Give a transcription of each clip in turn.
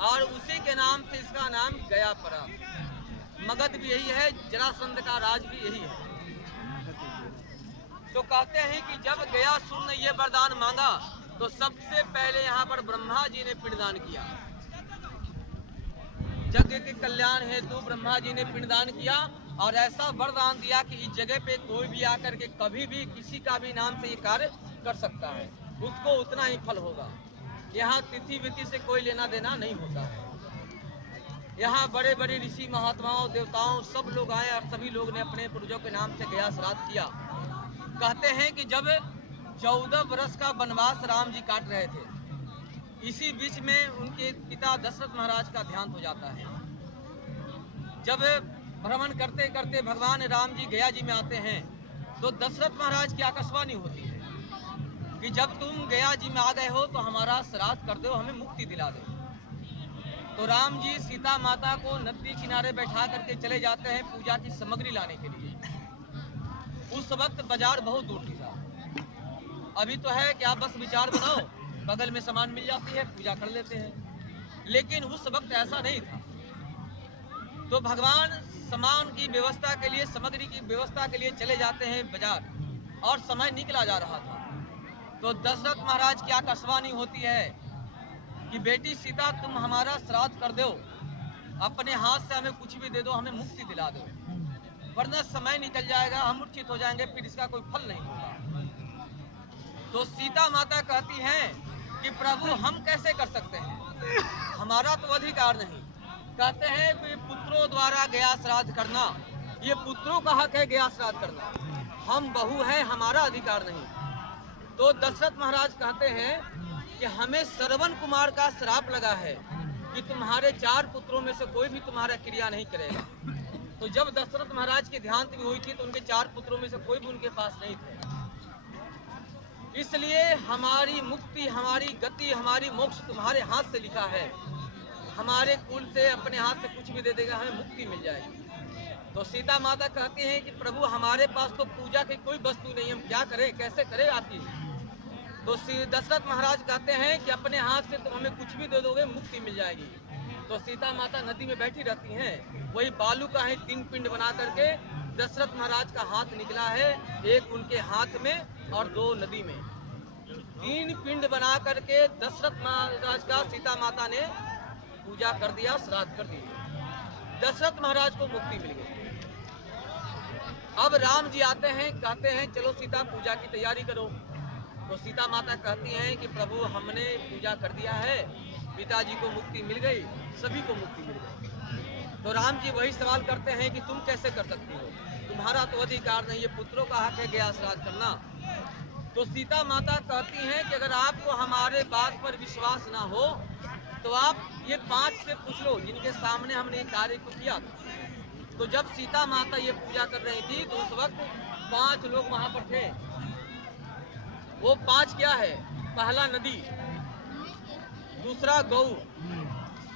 और उसी के नाम से इसका नाम गया पड़ा। मगध भी यही है, जरासंध का राज भी यही है। तो कहते हैं कि जब गयासुर ने ये वरदान मांगा तो सबसे पहले यहाँ पर ब्रह्मा जी ने पिंडदान किया। यज्ञ के कल्याण हेतु ब्रह्मा जी ने पिंडदान किया और ऐसा वरदान दिया कि इस जगह पे कोई भी आकर के कभी भी किसी का भी नाम से ये कार्य कर सकता है, उसको उतना ही फल होगा। यहाँ तिथि विधि से कोई लेना देना नहीं होता है। यहाँ बड़े बड़े ऋषि महात्माओं देवताओं सब लोग आए और सभी लोग ने अपने पूर्वजों के नाम से गया श्राद्ध किया। कहते हैं कि जब 14 वर्ष का वनवास राम जी काट रहे थे, इसी बीच में उनके पिता दशरथ महाराज का देहांत हो जाता है। जब भ्रमण करते करते भगवान राम जी गया जी में आते हैं तो दशरथ महाराज की आकाशवाणी होती है कि जब तुम गया जी में आ गए हो तो हमारा श्राद्ध कर दो, हमें मुक्ति दिला दो। तो राम जी सीता माता को नदी किनारे बैठा करके चले जाते हैं पूजा की सामग्री लाने के लिए। उस वक्त बाजार बहुत दूर था। अभी तो है कि आप बस विचार बनाओ, बगल में सामान मिल जाती है, पूजा कर लेते हैं। लेकिन उस वक्त ऐसा नहीं था। तो भगवान सामान की व्यवस्था के लिए, सामग्री की व्यवस्था के लिए चले जाते हैं बाजार और समय निकला जा रहा था। तो दशरथ महाराज की आकाशवाणी होती है कि बेटी सीता तुम हमारा श्राद्ध कर दो, अपने हाथ से हमें कुछ भी दे दो, हमें मुक्ति दिला दो, वरना समय निकल जाएगा, हम मूर्छित हो जाएंगे, फिर इसका कोई फल नहीं होगा। तो सीता माता कहती हैं कि प्रभु हम कैसे कर सकते हैं, हमारा तो अधिकार नहीं। कहते हैं कि पुत्रों द्वारा गया श्राद्ध करना, ये पुत्रों का हक है गया श्राद्ध करना, हम बहू हैं, हमारा अधिकार नहीं। तो दशरथ महाराज कहते हैं कि हमें श्रवण कुमार का श्राप लगा है कि तुम्हारे 4 पुत्रों में से कोई भी तुम्हारा क्रिया नहीं करेगा। तो जब दशरथ महाराज की देहांत भी हुई थी तो उनके 4 पुत्रों में से कोई भी उनके पास नहीं थे। इसलिए हमारी मुक्ति, हमारी गति, हमारी मोक्ष तुम्हारे हाथ से लिखा है। हमारे कुल से अपने हाथ से कुछ भी दे देगा, हमें मुक्ति मिल जाएगी। तो सीता माता कहती हैं कि प्रभु हमारे पास तो पूजा की कोई वस्तु नहीं, हम क्या करें, कैसे करें आपकी। तो दशरथ महाराज कहते हैं कि अपने हाथ से तुम हमें कुछ भी दे दोगे, मुक्ति मिल जाएगी। तो सीता माता नदी में बैठी रहती हैं, वही बालू का है 3 पिंड बना करके दशरथ महाराज का हाथ निकला है, एक उनके हाथ में और 2 नदी में। 3 पिंड बना करके दशरथ महाराज का सीता माता ने पूजा कर दिया, श्राद्ध कर दिया, दशरथ महाराज को मुक्ति मिल गई। अब राम जी आते हैं, कहते हैं चलो सीता पूजा की तैयारी करो। तो सीता माता कहती हैं कि प्रभु हमने पूजा कर दिया है, पिताजी को मुक्ति मिल गई, सभी को मुक्ति मिल गई। तो राम जी वही सवाल करते हैं कि तुम कैसे कर सकती हो, तुम्हारा तो अधिकार नहीं, ये पुत्रों का हक है गया श्राद्ध करना। तो सीता माता कहती हैं कि अगर आपको हमारे बात पर विश्वास ना हो तो आप ये 5 से पूछ लो जिनके सामने हमने कार्य को किया। तो जब सीता माता ये पूजा कर रही थी तो उस वक्त 5 लोग वहां पर थे। वो 5 क्या है, पहला नदी, दूसरा गौ,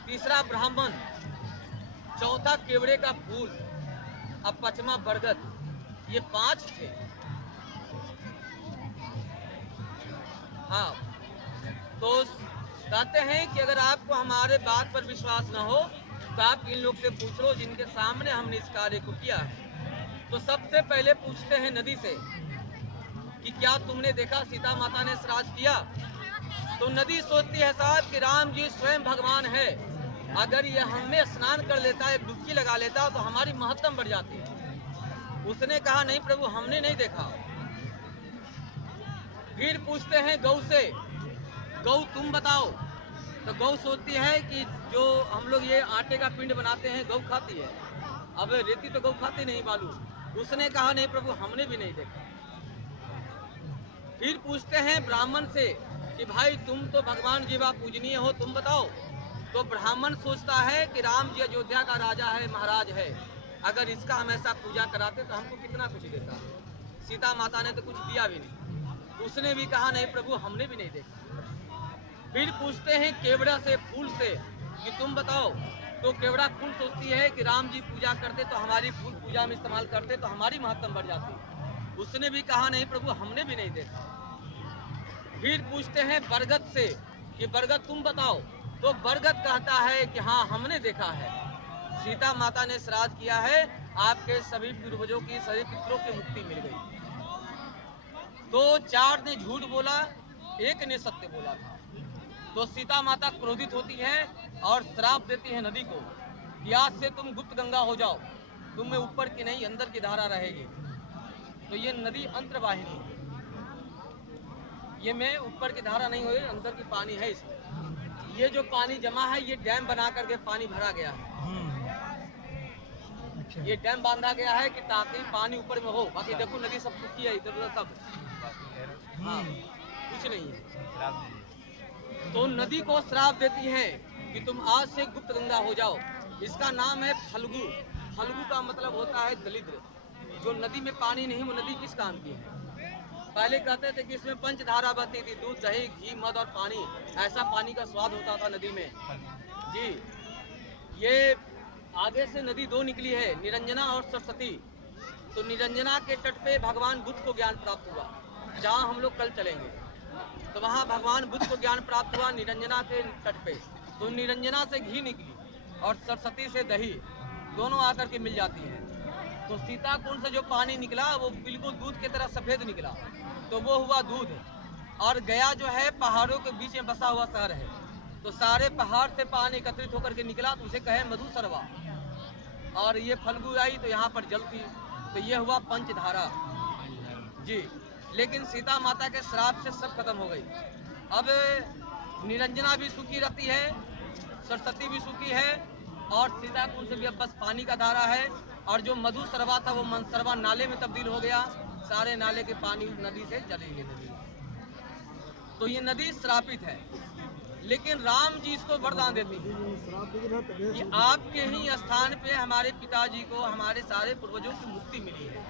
तीसरा ब्राह्मण, चौथा केवड़े का फूल और 5वां बरगद, ये 5 थे। हाँ, तो कहते हैं कि अगर आपको हमारे बात पर विश्वास न हो तो आप इन लोग से पूछ लो जिनके सामने हमने इस कार्य को किया है। तो सबसे पहले पूछते हैं नदी से कि क्या तुमने देखा सीता माता ने श्राद्ध किया। तो नदी सोचती है साहब कि राम जी स्वयं भगवान है, अगर ये हमें स्नान कर लेता, एक डुबकी लगा लेता तो हमारी महत्तम बढ़ जाती है। उसने कहा नहीं प्रभु हमने नहीं देखा। फिर पूछते हैं गौ से, गौ तुम बताओ। तो गौ सोचती है कि जो हम लोग ये आटे का पिंड बनाते हैं गौ खाती है, अब रेती तो गौ खाती नहीं, बालू। उसने कहा नहीं प्रभु हमने भी नहीं देखा। फिर पूछते हैं ब्राह्मण से कि भाई तुम तो भगवान जीवा पूजनीय हो, तुम बताओ। तो ब्राह्मण सोचता है कि राम जी अयोध्या का राजा है, महाराज है, अगर इसका हम ऐसा पूजा कराते तो हमको कितना कुछ देता। सीता माता ने तो कुछ दिया भी नहीं। उसने भी कहा नहीं प्रभु हमने भी नहीं देखा। फिर पूछते हैं केवड़ा से, फूल से कि तुम बताओ। तो केवड़ा फूल सोचती है कि राम जी पूजा करते तो हमारी फूल पूजा में इस्तेमाल करते तो हमारी महत्तम बढ़ जाती। उसने भी कहा नहीं प्रभु हमने भी नहीं देखा। फिर पूछते हैं बरगद से कि बरगद तुम बताओ। तो बरगद कहता है कि हाँ हमने देखा है, सीता माता ने श्राद्ध किया है, आपके सभी पूर्वजों की सभी पितरों की मुक्ति मिल गई। तो 4 ने झूठ बोला, 1 ने सत्य बोला था। तो सीता माता क्रोधित होती है और श्राप देती है नदी को कि आज से तुम गुप्त गंगा हो जाओ, तुम में ऊपर की नहीं अंदर की धारा रहेगी। तो ये नदी अंतर्वाहिनी है, ये में ऊपर की धारा नहीं हुई, अंदर की पानी है इसमें। ये जो पानी जमा है ये डैम बना करके पानी भरा गया है। ये डैम बांधा गया है कि ताकि पानी ऊपर में हो। बाकी देखो नदी सब सूखी है, इधर उधर सब हाँ कुछ नहीं है। तो नदी को श्राप देती है कि तुम आज से गुप्त गंगा हो जाओ। इसका नाम है फल्गु। फल्गु का मतलब होता है दलिद्र। जो नदी में पानी नहीं, वो नदी किस काम की है? पहले कहते थे कि इसमें पंचधारा बहती थी, दूध दही घी मध और पानी, ऐसा पानी का स्वाद होता था नदी में जी। ये आगे से नदी 2 निकली है, निरंजना और सरस्वती। तो निरंजना के तट पे भगवान बुद्ध को ज्ञान प्राप्त हुआ, जहाँ हम लोग कल चलेंगे। तो वहाँ भगवान बुद्ध को ज्ञान प्राप्त हुआ निरंजना के तट पे। तो निरंजना से घी निकली और सरस्वती से दही, दोनों आकर के मिल जाती हैं। तो सीता कुंड से जो पानी निकला वो बिल्कुल दूध की तरह सफेद निकला, तो वो हुआ दूध। और गया जो है पहाड़ों के बीच में बसा हुआ शहर है, तो सारे पहाड़ से पानी एकत्रित होकर के निकला, तो उसे कहे मधुसरवा। और ये फल्गु आई तो यहाँ पर जल थी, तो ये हुआ पंचधारा जी। लेकिन सीता माता के श्राप से सब खत्म हो गई। अब निरंजना भी सूखी रहती है, सरस्वती भी सूखी है, और सीता कुंड से भी अब बस पानी का धारा है। और जो मधुसरवा था वो मनसरवा नाले में तब्दील हो गया, सारे नाले के पानी नदी से चले गए नदी। तो ये नदी श्रापित है। लेकिन राम जी इसको वरदान देती है कि आपके ही स्थान पे हमारे पिताजी को, हमारे सारे पूर्वजों की मुक्ति मिली है,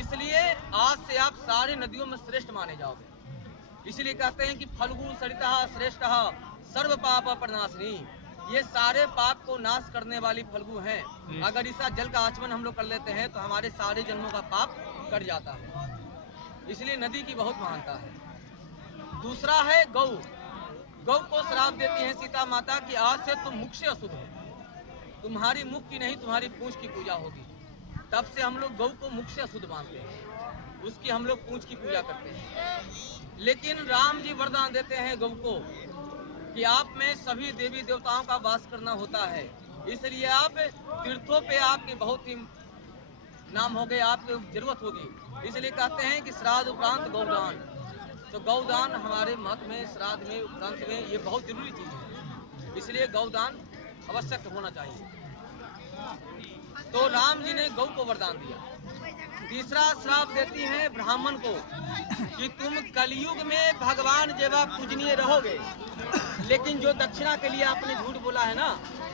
इसलिए आज से आप सारी नदियों में श्रेष्ठ माने जाओगे। इसलिए कहते हैं कि फल्गु सरिता श्रेष्ठ सर्व पाप प्रनाशिनी। ये सारे पाप को नाश करने वाली फल्गु हैं। अगर इसका जल का आचमन हम लोग कर लेते हैं तो हमारे सारे जन्मों का पाप कट जाता है। इसलिए नदी की बहुत महानता है। दूसरा है गौ। गौ को श्राप देती है सीता माता कि आज से तुम मुख से अशुद्ध हो, तुम्हारी मुख की नहीं तुम्हारी पूंछ की पूजा होगी। तब से हम लोग गौ को मुख से अशुद्ध मानते हैं, उसकी हम लोग पूंछ की पूजा करते हैं। लेकिन राम जी वरदान देते हैं गौ को कि आप में सभी देवी देवताओं का वास करना होता है, इसलिए आप तीर्थों पे आपके बहुत ही नाम हो गए, आपको जरूरत होगी। इसलिए कहते हैं कि श्राद्ध उपरांत गौदान। तो गौदान हमारे मत में, श्राद्ध में, उपरांत में ये बहुत जरूरी चीज़ है, इसलिए गौदान आवश्यक होना चाहिए। तो राम जी ने गौ को वरदान दिया। तीसरा श्राप देती है ब्राह्मण को कि तुम कलयुग में भगवान जब आप पूजनीय रहोगे, लेकिन जो दक्षिणा के लिए आपने झूठ बोला है ना,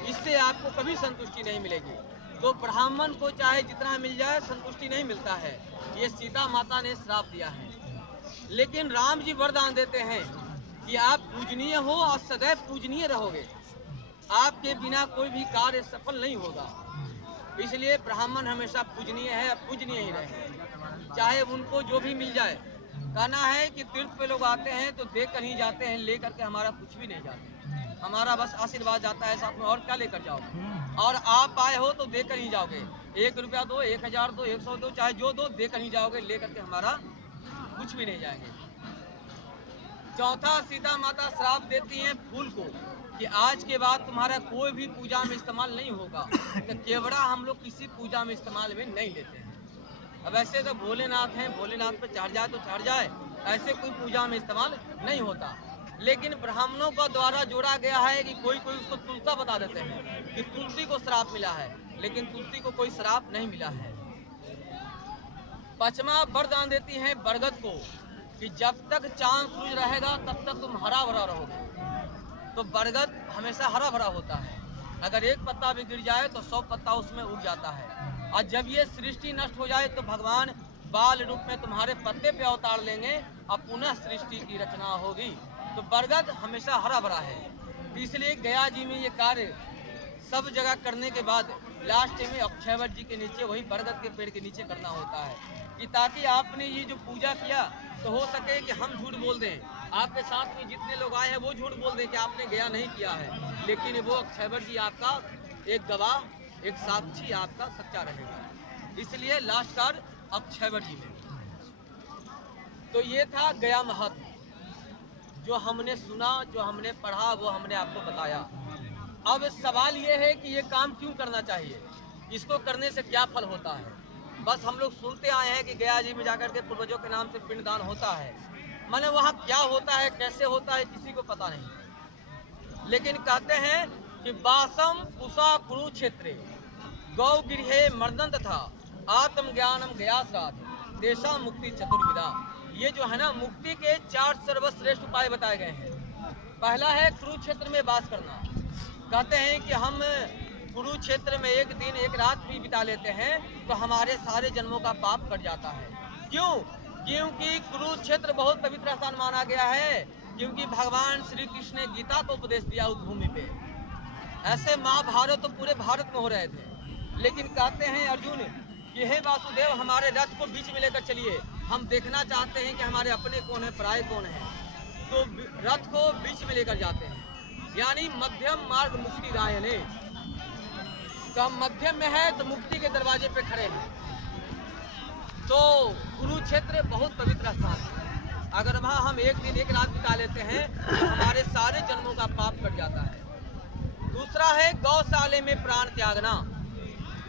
इससे आपको कभी संतुष्टि नहीं मिलेगी। तो ब्राह्मण को चाहे जितना मिल जाए संतुष्टि नहीं मिलता है, ये सीता माता ने श्राप दिया है। लेकिन राम जी वरदान देते हैं कि आप पूजनीय हो और सदैव पूजनीय रहोगे, आपके बिना कोई भी कार्य सफल नहीं होगा। इसलिए ब्राह्मण हमेशा पूजनीय है, पूजनीय ही रहे, चाहे उनको जो भी मिल जाए। कहना है कि तीर्थ पे लोग आते हैं तो देख कर ही जाते हैं, लेकर के हमारा कुछ भी नहीं जाते, हमारा बस आशीर्वाद जाता है साथ में, और क्या लेकर जाओगे। और आप आए हो तो देकर ही जाओगे, 1 रुपया दो, 1000 दो, 100 दो, चाहे जो दो, देकर ही जाओगे, लेकर के हमारा कुछ भी नहीं जाएंगे। चौथा सीता माता श्राप देती हैं फूल को कि आज के बाद तुम्हारा कोई भी पूजा में इस्तेमाल नहीं होगा। तो केवड़ा हम लोग किसी पूजा में इस्तेमाल में नहीं लेते हैं। अब ऐसे तो भोलेनाथ हैं, भोलेनाथ पे चढ़ जाए तो चढ़ जाए, ऐसे कोई पूजा में इस्तेमाल नहीं होता। लेकिन ब्राह्मणों का द्वारा जोड़ा गया है कि कोई कोई उसको तुलसा बता देते हैं कि तुलसी को श्राप मिला है, लेकिन तुलसी को कोई श्राप नहीं मिला है। पांचवा वरदान देती हैं बरगद को कि जब तक चांद सूरज रहेगा तब तक तुम हरा भरा रहोगे। तो बरगद हमेशा हरा भरा होता है, अगर एक पत्ता भी गिर जाए तो 100 पत्ता उसमें उग जाता है। और जब ये सृष्टि नष्ट हो जाए तो भगवान बाल रूप में तुम्हारे पत्ते पे अवतार लेंगे और पुनः सृष्टि की रचना होगी। तो बरगद हमेशा हरा भरा है। इसलिए गया जी में ये कार्य सब जगह करने के बाद लास्ट में अक्षयवट जी के नीचे, वही बरगद के पेड़ के नीचे करना होता है, कि ताकि आपने ये जो पूजा किया तो हो सके कि हम झूठ बोल दें आपके साथ में जितने लोग आए हैं वो झूठ बोल दें कि आपने गया नहीं किया है, लेकिन वो अक्षयवट जी आपका एक गवाह, एक साक्षी आपका सच्चा रहेगा। इसलिए लास्ट कार्ड अक्षयवट जी में। तो ये था गया महत्व, जो हमने सुना, जो हमने पढ़ा, वो हमने आपको बताया। अब सवाल ये है कि ये काम क्यों करना चाहिए, इसको करने से क्या फल होता है। बस हम लोग सुनते आए हैं कि गया जी में जाकर के पूर्वजों के नाम से पिंडदान होता है, माने वहाँ क्या होता है, कैसे होता है, किसी को पता नहीं। लेकिन कहते हैं कि बासम उषा कुरुक्षेत्रे गौ गृहे मर्दन तथा आत्मज्ञानम गया श्राद्ध देशा मुक्ति चतुर्विधा। ये जो है ना, मुक्ति के 4 सर्वश्रेष्ठ उपाय बताए गए हैं। पहला है कुरुक्षेत्र में वास करना। कहते हैं कि हम कुरुक्षेत्र में एक दिन एक रात भी बिता लेते हैं तो हमारे सारे जन्मों का पाप कट जाता है। क्यों? क्योंकि कुरुक्षेत्र बहुत पवित्र स्थान माना गया है, क्योंकि भगवान श्री कृष्ण ने गीता को उपदेश दिया उस भूमि पे। ऐसे महाभारत तो पूरे भारत में हो रहे थे, लेकिन कहते हैं अर्जुन कि हे वासुदेव, हमारे रथ को बीच में लेकर चलिए, हम देखना चाहते हैं कि हमारे अपने कौन है, पराये कौन है। तो रथ को बीच में लेकर जाते हैं, यानी मध्यम मार्ग मुक्ति रायने। तो हम मध्यम में है तो मुक्ति के दरवाजे पे खड़े हैं। तो कुरुक्षेत्र बहुत पवित्र स्थान है, अगर वहाँ हम एक दिन एक रात बिता लेते हैं तो हमारे सारे जन्मों का पाप कट जाता है। दूसरा है गौशाले में प्राण त्यागना।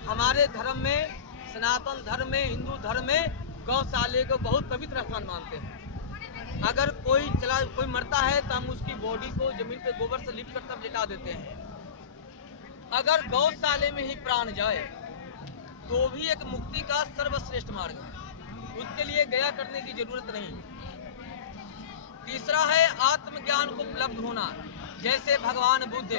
हमारे धर्म में, सनातन धर्म में, हिंदू धर्म में गौशाले को बहुत पवित्र स्थान मानते हैं। अगर कोई मरता है तो हम उसकी बॉडी को जमीन पे गोबर से लिप कर तब लिटा देते हैं। अगर गौशाले में ही प्राण जाए तो भी एक मुक्ति का सर्वश्रेष्ठ मार्ग है, उसके लिए गया करने की जरूरत नहीं। तीसरा है आत्मज्ञान को उपलब्ध होना। जैसे भगवान बुद्ध,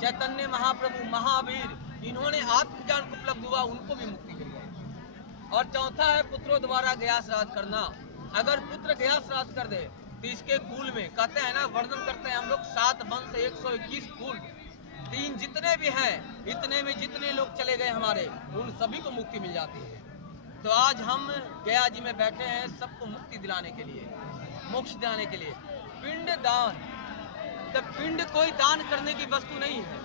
चैतन्य महाप्रभु, महावीर, इन्होंने आत्मज्ञान को उपलब्ध हुआ, उनको भी मुक्ति मिल गई। और चौथा है पुत्रों द्वारा गया श्राद्ध करना। अगर पुत्र गया श्राद्ध कर दे तो इसके कुल में, कहते हैं ना, वर्णन करते हैं हम लोग, 7 वंश 121 कुल, 3 जितने भी हैं, इतने में जितने लोग चले गए हमारे, उन सभी को मुक्ति मिल जाती है। तो आज हम गया जी में बैठे हैं सबको मुक्ति दिलाने के लिए, मोक्ष दिलाने के लिए। पिंड दान, तो पिंड कोई दान करने की वस्तु नहीं है,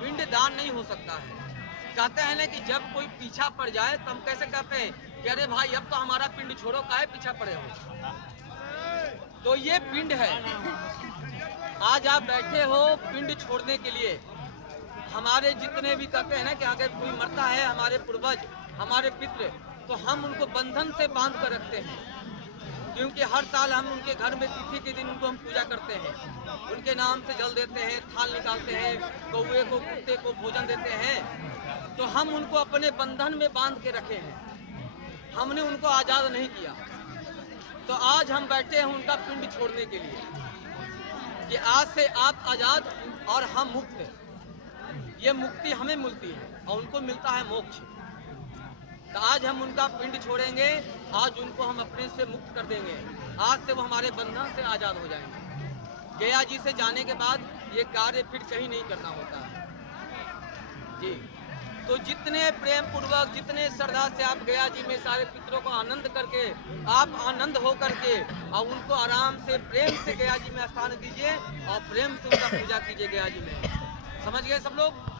पिंड दान नहीं हो सकता है। कहते हैं ना कि जब कोई पीछा पड़ जाए तो हम कैसे कहते हैं कि अरे भाई अब तो हमारा पिंड छोड़ो, काहे पीछा पड़े हो। तो ये पिंड है, आज आप बैठे हो पिंड छोड़ने के लिए। हमारे जितने भी कहते हैं ना कि अगर कोई मरता है, हमारे पूर्वज, हमारे पितृ, तो हम उनको बंधन से बांध कर रखते हैं, क्योंकि हर साल हम उनके घर में तिथि के दिन उनको हम पूजा करते हैं, उनके नाम से जल देते हैं, थाल निकालते हैं, कौवे को, कुत्ते को भोजन देते हैं। तो हम उनको अपने बंधन में बांध के रखे हैं, हमने उनको आज़ाद नहीं किया। तो आज हम बैठे हैं उनका पिंड छोड़ने के लिए कि आज से आप आज़ाद और हम मुक्त। ये मुक्ति हमें मिलती है और उनको मिलता है मोक्ष। तो आज हम उनका पिंड छोड़ेंगे, आज उनको हम अपने से मुक्त कर देंगे, आज से वो हमारे बंधन से आज़ाद हो जाएंगे। गया जी से जाने के बाद ये कार्य फिर कहीं नहीं करना होता है जी। तो जितने प्रेम पूर्वक, जितने श्रद्धा से आप गया जी में सारे पितरों को आनंद करके, आप आनंद हो करके और उनको आराम से प्रेम से गया जी में स्थान दीजिए और प्रेम से उनका पूजा कीजिए गया जी में। समझ गए सब लोग?